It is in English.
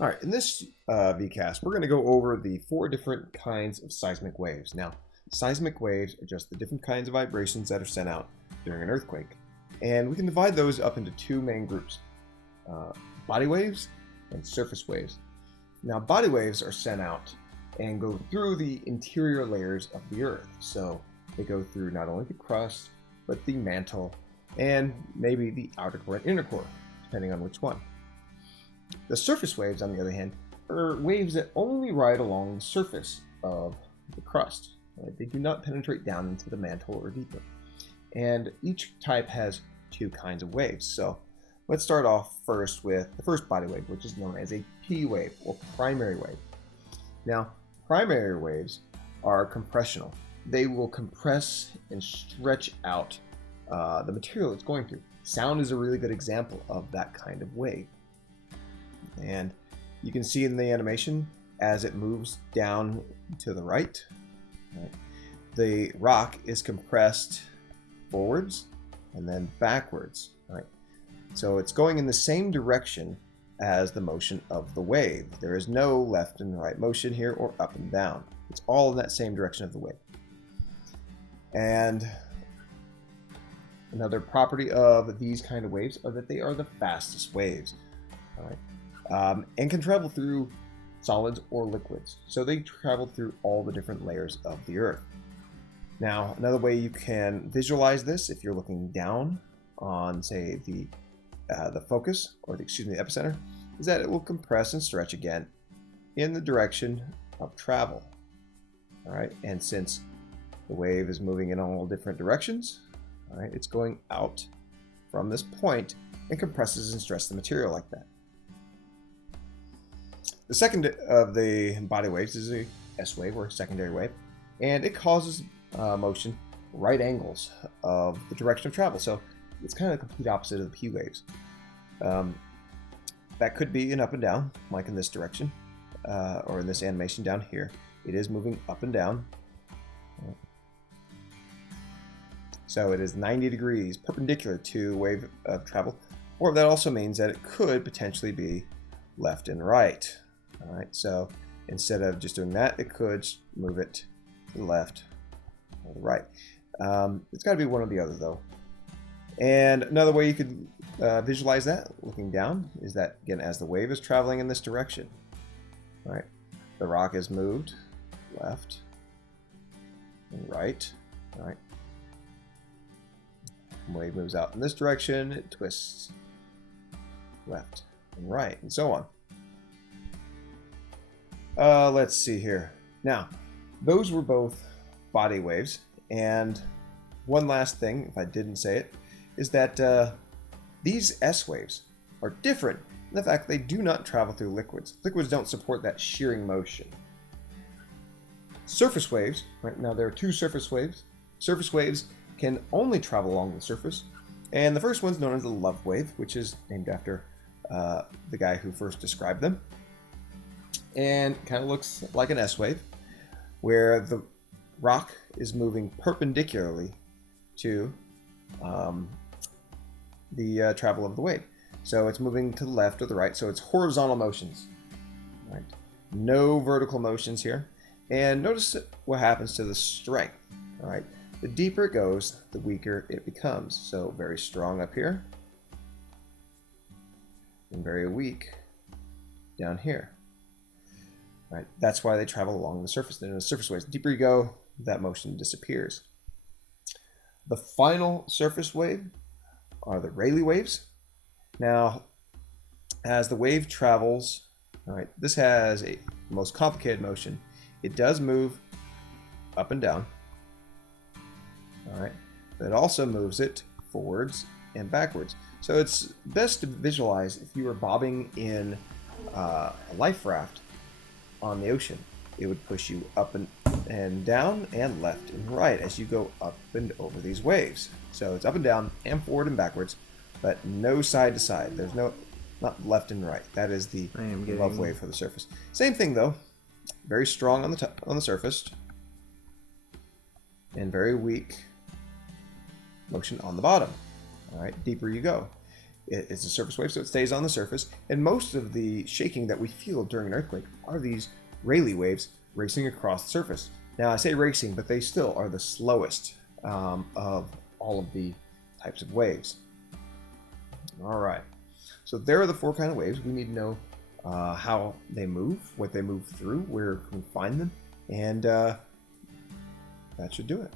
All right, in this Vcast, we're going to go over the 4 different kinds of seismic waves. Now, seismic waves are just the different kinds of vibrations that are sent out during an earthquake. And we can divide those up into 2 main groups, body waves and surface waves. Now, body waves are sent out and go through the interior layers of the Earth. So they go through not only the crust, but the mantle, and maybe the outer core and inner core, depending on which one. The surface waves, on the other hand, are waves that only ride along the surface of the crust. Right? They do not penetrate down into the mantle or deeper. And each type has 2 kinds of waves. So let's start off first with the first body wave, which is known as a P wave or primary wave. Now, primary waves are compressional. They will compress and stretch out the material it's going through. Sound is a really good example of that kind of wave. And you can see in the animation as it moves down to the right, the rock is compressed forwards and then backwards. Right? So it's going in the same direction as the motion of the wave. There is no left and right motion here or up and down. It's all in that same direction of the wave. And another property of these kind of waves are that they are the fastest waves. All right? And can travel through solids or liquids. So they travel through all the different layers of the Earth. Now, another way you can visualize this, if you're looking down on, say, the focus, or the epicenter, is that it will compress and stretch again in the direction of travel. All right, and since the wave is moving in all different directions, all right, it's going out from this point and compresses and stresses the material like that. The second of the body waves is a S wave or secondary wave, and it causes motion right angles of the direction of travel. So it's kind of the complete opposite of the P waves. That could be an up and down, like in this direction, or in this animation down here. It is moving up and down. So it is 90 degrees perpendicular to wave of travel, or that also means that it could potentially be left and right. All right, so instead of just doing that, it could move it to the left or the right. It's got to be one or the other, though. And another way you could visualize that, looking down, is that, again, as the wave is traveling in this direction, all right, the rock is moved left and right. All right. The wave moves out in this direction, it twists left and right, and so on. Let's see here. Now, those were both body waves, and one last thing, if I didn't say it, is that these S waves are different in the fact they do not travel through liquids. Liquids don't support that shearing motion. Surface waves, right now there are 2 surface waves. Surface waves can only travel along the surface, and the first one's known as the love wave, which is named after the guy who first described them. And kind of looks like an S wave, where the rock is moving perpendicularly to the travel of the wave. So it's moving to the left or the right, so it's horizontal motions. Right? No vertical motions here. And notice what happens to the strength. All right? The deeper it goes, the weaker it becomes. So very strong up here, and very weak down here. Right? That's why they travel along the surface. Then in the surface waves, the deeper you go, that motion disappears. The final surface wave are the Rayleigh waves. Now, as the wave travels, all right, this has a most complicated motion. It does move up and down. All right, but it also moves it forwards and backwards. So it's best to visualize if you were bobbing in a life raft on the ocean. It would push you up and down and left and right as you go up and over these waves. So it's up and down and forward and backwards, but no side to side. There's not left and right. That is the love wave for the surface. Same thing though, very strong on the surface and very weak motion on the bottom. All right, deeper you go. It's a surface wave, so it stays on the surface. And most of the shaking that we feel during an earthquake are these Rayleigh waves racing across the surface. Now, I say racing, but they still are the slowest of all of the types of waves. All right. So there are the 4 kinds of waves. We need to know how they move, what they move through, where we can find them, and that should do it.